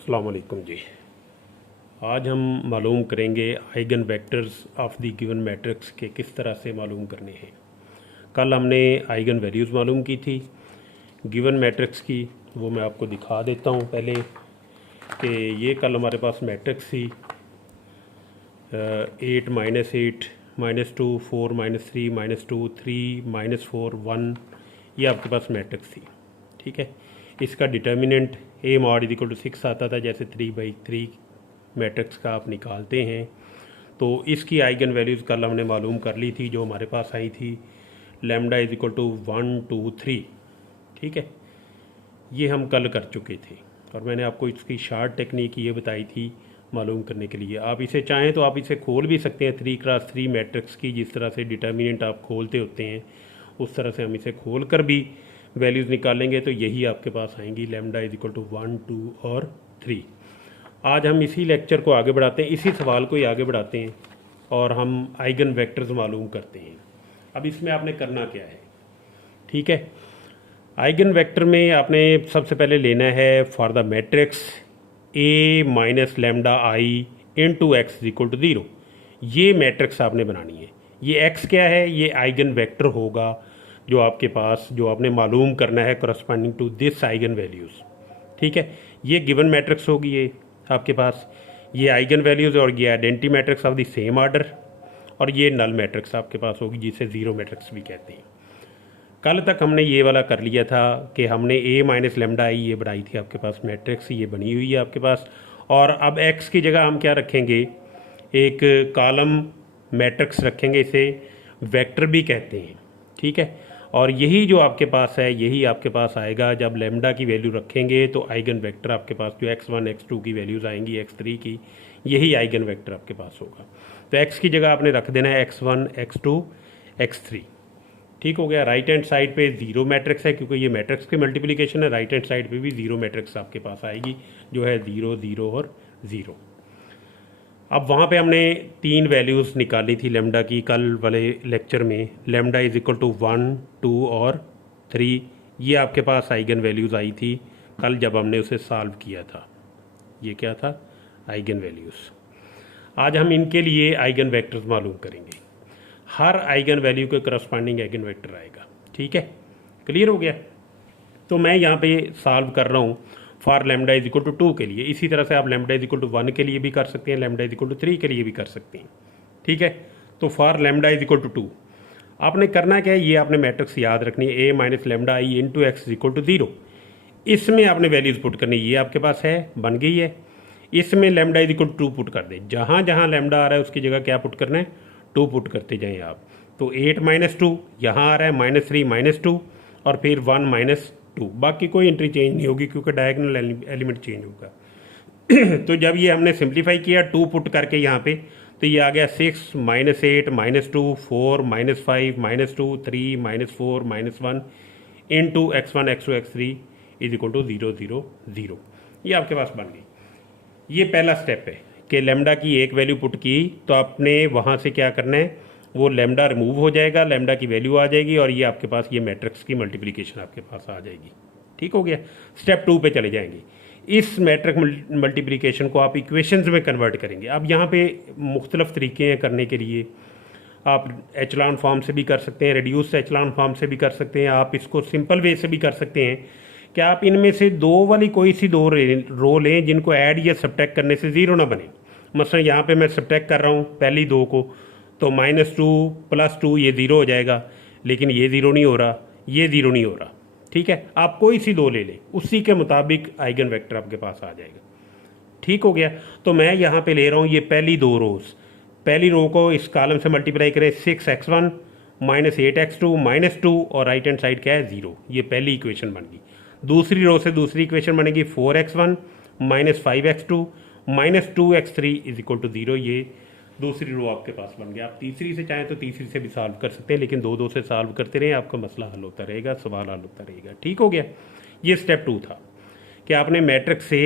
अस्सलाम वालेकुम जी। आज हम मालूम करेंगे eigen vectors of the given matrix के किस तरह से मालूम करने हैं। कल हमने आइगन वैल्यूज़ मालूम की थी गिवन मैट्रिक्स की, वो मैं आपको दिखा देता हूँ पहले कि ये कल हमारे पास मैट्रिक्स थी 8 -8 -2 4 -3 -2 3 -4 1, ये आपके पास मैट्रिक्स थी। ठीक है, इसका determinant A mod is equal to 6 आता था, जैसे 3/3 मैट्रिक्स का आप निकालते हैं। तो इसकी आइगन वैल्यूज़ कल हमने मालूम कर ली थी, जो हमारे पास आई थी लैम्डा इज इक्वल टू 1 2 3। ठीक है, ये हम कल कर चुके थे और मैंने आपको इसकी शार्ट टेक्निक ये बताई थी मालूम करने के लिए। आप इसे चाहें तो आप इसे खोल भी सकते हैं 3x3 मैट्रिक्स की, जिस तरह से डिटर्मिनेंट आप खोलते होते हैं उस तरह से हम इसे खोल कर भी वैल्यूज़ निकालेंगे तो यही आपके पास आएंगी लैम्डा इज इक्वल टू 1 2 और 3। आज हम इसी लेक्चर को आगे बढ़ाते हैं, इसी सवाल को ही आगे बढ़ाते हैं और हम आइगन वेक्टर्स मालूम करते हैं। अब इसमें आपने करना क्या है, ठीक है। आइगन वेक्टर में आपने सबसे पहले लेना है for the matrix A minus lambda I into X equal to 0। ये मैट्रिक्स आपने बनानी है। ये एक्स क्या है, ये आइगन वेक्टर होगा जो आपके पास, जो आपने मालूम करना है corresponding to this eigen values. ठीक है, ये गिवन मैट्रिक्स होगी ये आपके पास, ये आइगन वैल्यूज़ और ये identity matrix of the same order, और ये नल मैट्रिक्स आपके पास होगी जिसे ज़ीरो मैट्रिक्स भी कहते हैं। कल तक हमने ये वाला कर लिया था कि हमने ए माइनस लेमडा आई ये बनाई थी आपके पास मैट्रिक्स, ये बनी हुई है आपके पास। और अब एक्स की जगह हम क्या रखेंगे, एक कॉलम मैट्रिक्स रखेंगे, इसे वेक्टर भी कहते हैं। ठीक है, और यही जो आपके पास है यही आपके पास आएगा जब लेमडा की वैल्यू रखेंगे तो आइगन वेक्टर आपके पास जो x1 x2 की वैल्यूज़ आएंगी, x3 की, यही आइगन वेक्टर आपके पास होगा। तो x की जगह आपने रख देना है x1 x2 x3। ठीक हो गया। राइट हैंड साइड पे जीरो मैट्रिक्स है क्योंकि ये मैट्रिक्स की मल्टीप्लिकेशन है, राइट हैंड साइड पे भी जीरो मैट्रिक्स आपके पास आएगी जो है 0 0 और 0। अब वहाँ पे हमने 3 वैल्यूज़ निकाली थी लेमडा की कल वाले लेक्चर में। लेमडा इज इक्वल टू 1 2 और 3, ये आपके पास आइगन वैल्यूज़ आई थी कल जब हमने उसे सॉल्व किया था। ये क्या था, आइगन वैल्यूज़। आज हम इनके लिए आइगन वेक्टर्स मालूम करेंगे। हर आइगन वैल्यू के करस्पॉन्डिंग आइगन वेक्टर आएगा। ठीक है, क्लियर हो गया। तो मैं यहाँ पे सॉल्व कर रहा हूँ for lambda is equal to 2 के लिए। इसी तरह से आप लेमडा इज इक्वल टू 1 के लिए भी कर सकते हैं, लेमडा इज इक्वल टू 3 के लिए भी कर सकते हैं। ठीक है, तो for lambda is equal to 2 आपने करना क्या है, ये आपने मैट्रिक्स याद रखनी है A minus lambda I into X is equal to 0। इसमें आपने वैल्यूज़ पुट करनी, ये आपके पास है, बन गई है। इसमें lambda is equal to 2 put कर दें, जहाँ जहाँ लेमडा आ रहा है उसकी जगह क्या पुट करना है, 2 पुट करते जाएँ आप। तो 8 - 2 यहाँ आ रहा है, -3 -2 और फिर 1 - 2, बाकी कोई एंट्री चेंज नहीं होगी क्योंकि डायगोनल एलिमेंट चेंज होगा। तो जब ये हमने सिंप्लीफाई किया 2 पुट करके यहाँ पे, तो ये आ गया 6 -8 -2 4 -5 -2 3 -4 -1 into x1 x2 x3 is equal to 0 0 0। ये आपके पास बन गई। ये पहला स्टेप है कि लेमडा की एक वैल्यू पुट की तो आपने वहाँ से क्या करना है, वो लेमडा रिमूव हो जाएगा, लेमडा की वैल्यू आ जाएगी और ये आपके पास ये मैट्रिक्स की मल्टीप्लिकेशन आपके पास आ जाएगी। ठीक हो गया। स्टेप 2 पे चले जाएंगे। इस मैट्रिक्स मल्टीप्लिकेशन को आप इक्वेशंस में कन्वर्ट करेंगे। अब यहाँ पे मुख्तलिफ तरीके हैं करने के लिए। आप एचलॉन फॉर्म से भी कर सकते हैं, रिड्यूस एचलॉन फॉर्म से भी कर सकते हैं, आप इसको सिंपल वे से भी कर सकते हैं कि आप इनमें से दो वाली कोई सी दो रो लें जिनको ऐड या सब्ट्रैक्ट करने से ज़ीरो ना बने। मसलन यहाँ पे मैं सब्ट्रैक्ट कर रहा हूँ पहली दो को, तो -2 + 2 ये 0 हो जाएगा, लेकिन ये 0 नहीं हो रहा, ये 0 नहीं हो रहा। ठीक है, आप कोई सी दो ले लें, उसी के मुताबिक आइगन वेक्टर आपके पास आ जाएगा। ठीक हो गया। तो मैं यहाँ पे ले रहा हूँ ये पहली दो रोज़, पहली रो को इस कॉलम से मल्टीप्लाई करें, 6x1 -8x2 -2 और राइट हैंड साइड क्या है 0। ये पहली इक्वेशन बन गई। दूसरी रो से दूसरी इक्वेशन बनेगी 4x1 -5x2 -2x3 is equal to 0। ये दूसरी रो आपके पास बन गया। आप तीसरी से चाहें तो तीसरी से भी सॉल्व कर सकते हैं, लेकिन 2 से सॉल्व करते रहें, आपका मसला हल होता रहेगा, सवाल हल होता रहेगा। ठीक हो गया। ये स्टेप 2 था कि आपने मैट्रिक्स से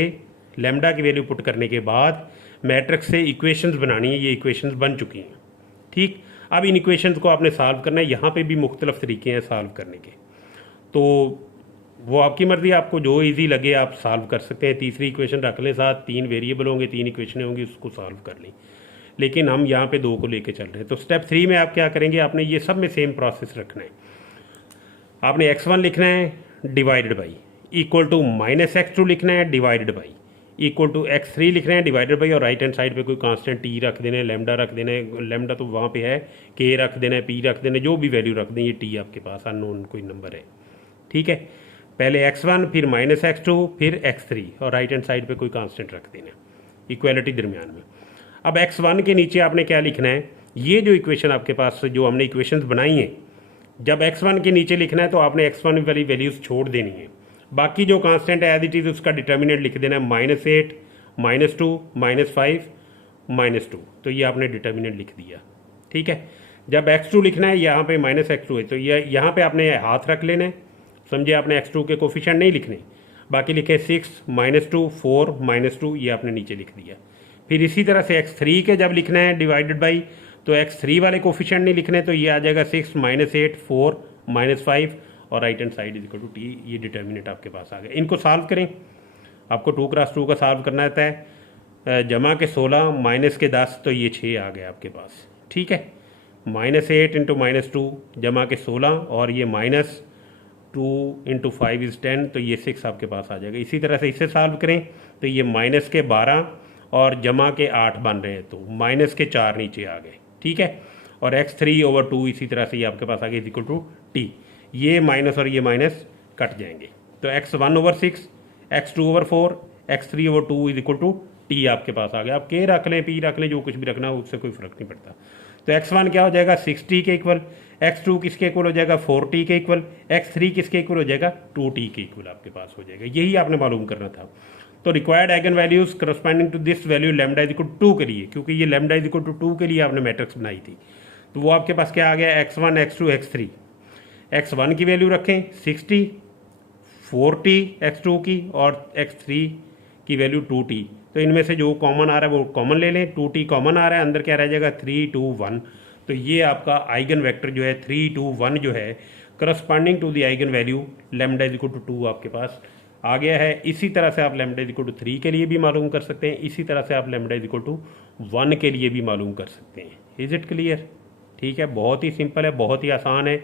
लेमडा की वैल्यू पुट करने के बाद मैट्रिक्स से इक्वेशंस बनानी है। ये इक्वेशंस बन चुकी हैं। ठीक, अब इन इक्वेशंस को आपने सॉल्व करना है। यहाँ पे भी मुख्तलिफ तरीके हैं सॉल्व करने के। तो वो आपकी मर्ज़ी, आपको जो इजी लगे आप सॉल्व कर सकते हैं। तीसरी इक्वेशन रख लें साथ, 3 वेरिएबल होंगे, 3 इक्वेशनें होंगी, उसको सॉल्व कर लें। लेकिन हम यहाँ पे 2 को लेके चल रहे हैं। तो स्टेप 3 में आप क्या करेंगे, आपने ये सब में सेम प्रोसेस रखना है। आपने x1 लिखना है divided by, equal to -x2 लिखना है divided by, equal to x3 लिखना है डिवाइडेड बाई, और राइट हैंड साइड पे कोई कांस्टेंट t रख देना है, लैम्डा रख देना है, लैम्डा तो वहाँ पे है, k रख देना है, p रख देना है, जो भी वैल्यू रख दें, ये t आपके पास अननोन कोई नंबर है। ठीक है, पहले x1 फिर -x2 फिर x3 और राइट हैंड साइड पे कोई कांस्टेंट रख देना है, इक्वलिटी दरमियान में। अब x1 के नीचे आपने क्या लिखना है, ये जो इक्वेशन आपके पास जो हमने इक्वेशंस बनाई हैं, जब x1 के नीचे लिखना है तो आपने x1 वाली वैल्यूज़ छोड़ देनी है, बाकी जो कांस्टेंट है एज इट इज़ उसका डिटर्मिनेंट लिख देना है -8 -2 -5 -2, तो ये आपने डिटर्मिनेंट लिख दिया। ठीक है, जब x2 लिखना है यहाँ पे -x2 है, तो ये यहाँ पे आपने हाथ रख लेना है, समझे, आपने x2 के कोफिशिएंट नहीं लिखने, बाकी लिखे 6 -2 4 -2, ये आपने नीचे लिख दिया। फिर इसी तरह से x3 के जब लिखना है डिवाइडेड बाई, तो x3 वाले कोफिशिएंट नहीं लिखने, तो ये आ जाएगा 6 -8 4 -5 और right hand side is equal to T, ये डिटर्मिनेंट आपके पास आ गया। इनको सॉल्व करें, आपको 2 × 2 का सॉल्व करना रहता है, जमा के 16 माइनस के 10, तो ये 6 आ गया आपके पास। ठीक है, -8 × -2 जमा के 16 और ये -2 × 5 इज़ 10, तो ये 6 आपके पास आ जाएगा। इसी तरह से इसे सॉल्व करें तो ये माइनस के 12 और जमा के 8 बन रहे हैं, तो माइनस के 4 नीचे आ गए। ठीक है, और x3/2 इसी तरह से ये आपके पास आ गया इज इक्वल टू टी, ये माइनस और ये माइनस कट जाएंगे, तो x1/6 x2/4 x3/2 is equal to T आपके पास आ गया। आप के रख लें, पी रख लें, जो कुछ भी रखना हो, उससे कोई फर्क नहीं पड़ता। तो x1 क्या हो जाएगा 6t के इक्वल, x2 किसके इक्वल हो जाएगा 4t के इक्वल, x3 किसके इक्वल हो जाएगा 2t के इक्वल आपके पास हो जाएगा। यही आपने मालूम करना था। तो required eigen values corresponding to this value lambda is equal to 2 के लिए, क्योंकि ये लैम्डा इज इक्वल टू 2 के लिए आपने मैट्रिक्स बनाई थी, तो वो आपके पास क्या आ गया x1 x2 x3। x1 की वैल्यू रखें 60, 4t x2 की और x3 की वैल्यू 2t, तो इनमें से जो कॉमन आ रहा है वो कॉमन ले लें, 2t कॉमन आ रहा है, अंदर क्या रह जाएगा 3 2 1, तो ये आपका आइगन वेक्टर जो है 3 2 1 जो है corresponding to the eigen value lambda is equal to 2 आपके पास आ गया है। इसी तरह से आप लैम्डा इज इक्वल टू 3 के लिए भी मालूम कर सकते हैं, इसी तरह से आप लैम्डा इज इक्वल टू 1 के लिए भी मालूम कर सकते हैं। Is it clear? ठीक है, बहुत ही सिंपल है, बहुत ही आसान है।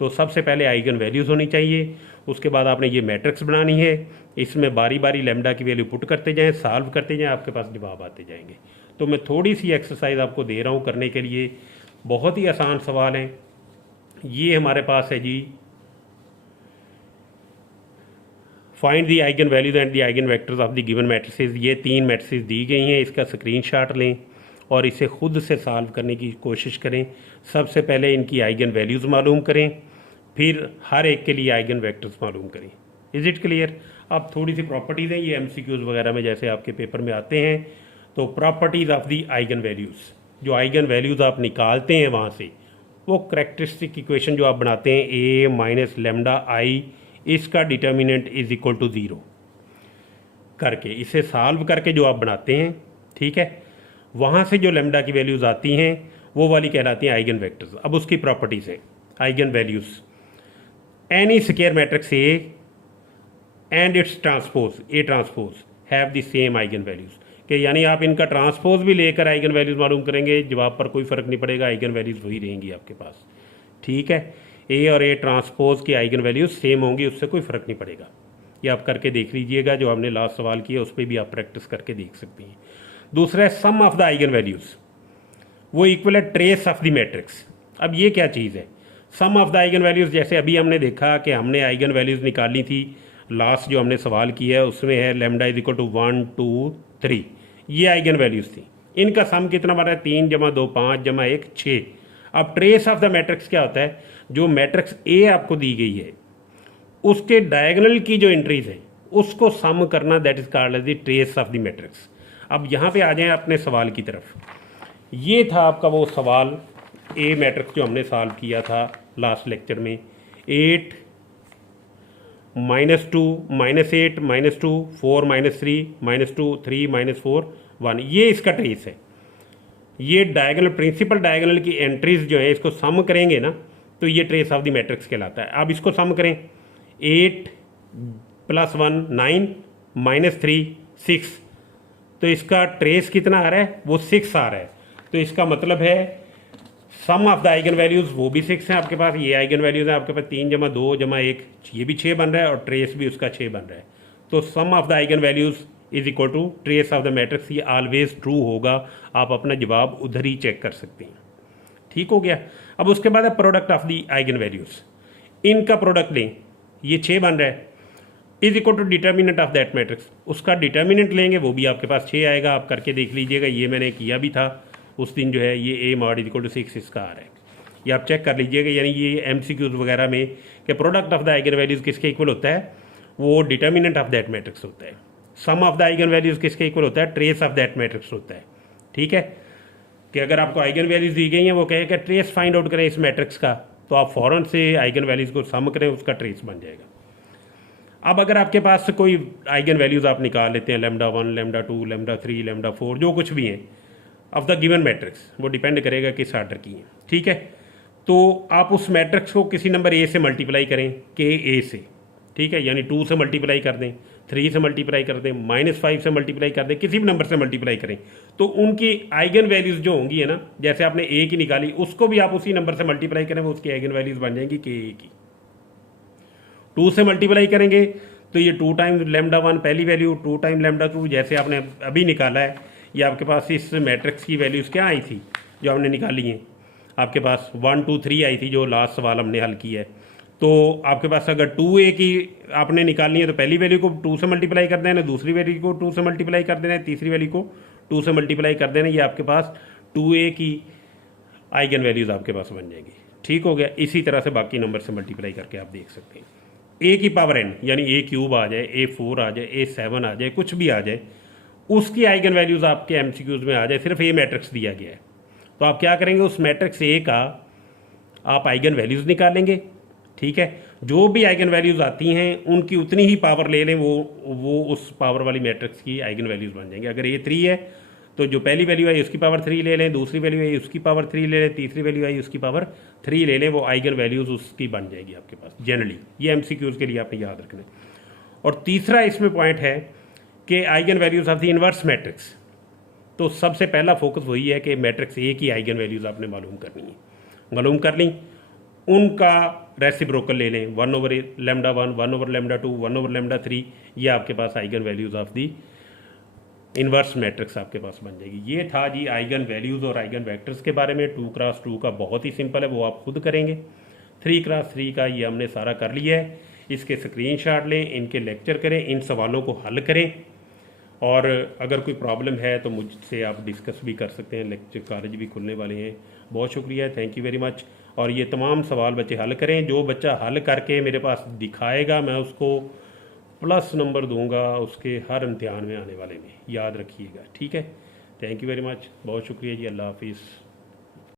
तो सबसे पहले आइगन वैल्यूज़ होनी चाहिए, उसके बाद आपने ये मैट्रिक्स बनानी है, इसमें बारी बारी लैम्डा की वैल्यू पुट करते जाएं, सॉल्व करते जाएं, आपके पास जवाब आते जाएंगे। तो मैं थोड़ी सी एक्सरसाइज आपको दे रहा हूँ करने के लिए, बहुत ही आसान सवाल हैं। ये हमारे पास है जी, find the eigen values and the eigen vectors of the given matrices. ये 3 मैट्रिसेस दी गई हैं, इसका स्क्रीनशॉट लें और इसे खुद से सॉल्व करने की कोशिश करें। सबसे पहले इनकी आइगन वैल्यूज़ मालूम करें, फिर हर एक के लिए आइगन वेक्टर्स मालूम करें। Is it clear? अब थोड़ी सी प्रॉपर्टीज़ हैं, ये MCQs वगैरह में जैसे आपके पेपर में आते हैं। तो properties of the eigen values, जो आइगन वैल्यूज़ आप निकालते हैं वहाँ से, वो करेक्टरिस्टिक इक्वेशन जो आप बनाते हैं a माइनस लेमडा आई, इसका डिटर्मिनेंट इज इक्वल टू 0 करके, इसे सॉल्व करके जो आप बनाते हैं, ठीक है, वहाँ से जो लेमडा की वैल्यूज़ आती हैं वो वाली कहलाती हैं आइगन वेक्टर्स। अब उसकी प्रॉपर्टीज़ हैं eigen values, N E square matrix A and it's transpose A transpose have the same eigen values, कि यानी आप इनका ट्रांसपोज भी लेकर आइगन वैल्यूज़ मालूम करेंगे, जवाब पर कोई फ़र्क नहीं पड़ेगा, आइगन वैल्यूज़ वही रहेंगी आपके पास। ठीक है, ए और ए ट्रांसपोज की आइगन वैल्यूज सेम होंगी, उससे कोई फ़र्क नहीं पड़ेगा। ये आप करके देख लीजिएगा, जो हमने लास्ट सवाल किया उस पर भी आप प्रैक्टिस करके देख सकते हैं। दूसरा है सम ऑफ द आइगन वैल्यूज़, वो इक्वल है ट्रेस ऑफ द मैट्रिक्स। अब ये क्या चीज़ है सम ऑफ द आइगन वैल्यूज़? जैसे अभी हमने देखा कि हमने आइगन वैल्यूज़ निकालनी थी, लास्ट जो हमने सवाल किया है उसमें है लैम्डा इज इक्वल टू 1 2 3, ये आइगन वैल्यूज़ थी। इनका सम कितना बन रहा है 3 × 2 5 × 1 6। अब ट्रेस ऑफ द मैट्रिक्स क्या होता है? जो मैट्रिक्स ए आपको दी गई है उसके डायगोनल की जो एंट्रीज है उसको सम करना, that is called as the trace of the matrix. अब यहाँ पे आ जाएं अपने सवाल की तरफ। ये था आपका वो सवाल ए मैट्रिक्स जो हमने सॉल्व किया था लास्ट लेक्चर में, 8 -2 -8 -2 4 -3 -2 3 -4 1, ये इसका ट्रेस है। ये डायगोनल प्रिंसिपल डायगोनल की एंट्रीज जो है इसको सम करेंगे ना, तो ये ट्रेस ऑफ द मैट्रिक्स कहलाता है। अब इसको सम करें, 8 +1 9 -3 6, तो इसका ट्रेस कितना आ रहा है, वो 6 आ रहा है। तो इसका मतलब है सम ऑफ द आइगन वैल्यूज़ वो भी 6 हैं आपके पास, ये आइगन वैल्यूज़ हैं आपके पास 3 + 2 + 1, ये भी 6 बन रहा है और ट्रेस भी उसका 6 बन रहा है। तो sum of the eigen values is equal to trace of the matrix, ये ऑलवेज ट्रू होगा। आप अपना जवाब उधर ही चेक कर सकते हैं। ठीक हो गया। अब उसके बाद है product of the eigen values, इनका प्रोडक्ट लें, ये 6 बन रहा है, is equal to determinant of that matrix, उसका डिटर्मिनेंट लेंगे वो भी आपके पास 6 आएगा। आप करके देख लीजिएगा, ये मैंने किया भी था उस दिन जो है, ये ए मॉड इज इक्वल टू 6 इसका आ रहा है, ये आप चेक कर लीजिएगा। यानी ये MCQs वगैरह में कि product of the eigen values किसके इक्वल होता है, वो डिटर्मिनेंट ऑफ दैट मैट्रिक्स होता है। सम ऑफ द आइगन वैल्यूज़ किसके इक्वल होता है, ट्रेस ऑफ दैट मैट्रिक्स होता है। ठीक है, कि अगर आपको आइगन वैल्यूज़ दी गई हैं, वो कहे कि ट्रेस फाइंड आउट करें इस मैट्रिक्स का, तो आप फ़ौरन से आइगन वैल्यूज़ को सम करें, उसका ट्रेस बन जाएगा। अब अगर आपके पास कोई आइगन वैल्यूज़ आप निकाल लेते हैं, λ1 λ2 λ3 λ4 जो कुछ भी हैं ऑफ द गिवन मैट्रिक्स, वो डिपेंड करेगा किस ऑर्डर की है। ठीक है, तो आप उस मैट्रिक्स को किसी नंबर ए से मल्टीप्लाई करें, के ए से, ठीक है, यानी 2 से मल्टीप्लाई कर दें, 3 से मल्टीप्लाई कर दें, -5 से मल्टीप्लाई कर दें, किसी भी नंबर से मल्टीप्लाई करें, तो उनकी आइगन वैल्यूज़ जो होंगी है ना, जैसे आपने ए की निकाली, उसको भी आप उसी नंबर से मल्टीप्लाई करें, वो उसकी आइगन वैल्यूज़ बन जाएंगी के ए की। 2 से मल्टीप्लाई करेंगे तो ये 2 टाइम्स λ1 पहली वैल्यू, 2 टाइम λ2 जैसे आपने अभी निकाला है, ये आपके पास इस मैट्रिक्स की वैल्यूज़ क्या आई थी जो हमने निकाली हैं, आपके पास 1 2 3 आई थी जो लास्ट सवाल हमने हल किया है। तो आपके पास अगर 2a की आपने निकालनी है तो पहली वैल्यू को 2 से मल्टीप्लाई कर देना, दूसरी वैल्यू को 2 से मल्टीप्लाई कर देना, तीसरी वैल्यू को 2 से मल्टीप्लाई कर देना, ये आपके पास 2a की आइगन वैल्यूज़ आपके पास बन जाएगी। ठीक हो गया। इसी तरह से बाकी नंबर से मल्टीप्लाई करके आप देख सकते हैं। a की पावर n यानी a³ आ जाए, a4 आ जाए, a7 आ जाए, कुछ भी आ जाए, उसकी आइगन वैल्यूज़ आपके MCQs में आ जाए, सिर्फ a मैट्रिक्स दिया गया है, तो आप क्या करेंगे, उस मैट्रिक्स a का आप आइगन वैल्यूज़ निकालेंगे। ठीक है, जो भी आइगन वैल्यूज़ आती हैं उनकी उतनी ही पावर ले लें, वो उस पावर वाली मैट्रिक्स की आइगन वैल्यूज़ बन जाएंगे। अगर a3 है तो जो पहली वैल्यू आई उसकी पावर 3 ले लें, दूसरी वैल्यू आई उसकी पावर 3 ले लें, तीसरी वैल्यू आई उसकी पावर 3 ले लें, वो आइगन वैल्यूज़ उसकी बन जाएगी आपके पास जनरली। ये MCQs के लिए आपने याद रखना है। और तीसरा इसमें पॉइंट है कि eigen values of the inverse matrix, तो सबसे पहला फोकस वही है कि मैट्रिक्स ए की आइगन वैल्यूज़ आपने मालूम करनी है, मालूम कर ली, उनका रेसिप्रोकल ले लें, 1/λ1 1/λ2 1/λ3, ये आपके पास eigen values of the inverse matrix आपके पास बन जाएगी। ये था जी आइगन वैल्यूज़ और आइगन वेक्टर्स के बारे में। 2x2 का बहुत ही सिंपल है, वो आप खुद करेंगे। 3x3 का ये हमने सारा कर लिया है। इसके स्क्रीनशॉट लें, इनके लेक्चर करें, इन सवालों को हल करें, और अगर कोई प्रॉब्लम है तो मुझसे आप डिस्कस भी कर सकते हैं। लेक्चर कॉलेज भी खुलने वाले हैं। बहुत शुक्रिया, थैंक यू वेरी मच। और ये तमाम सवाल बच्चे हल करें। जो बच्चा हल करके मेरे पास दिखाएगा, मैं उसको प्लस नंबर दूंगा उसके हर इम्तिहान में आने वाले में, याद रखिएगा। ठीक है, थैंक यू वेरी मच, बहुत शुक्रिया जी, अल्लाह हाफिज़।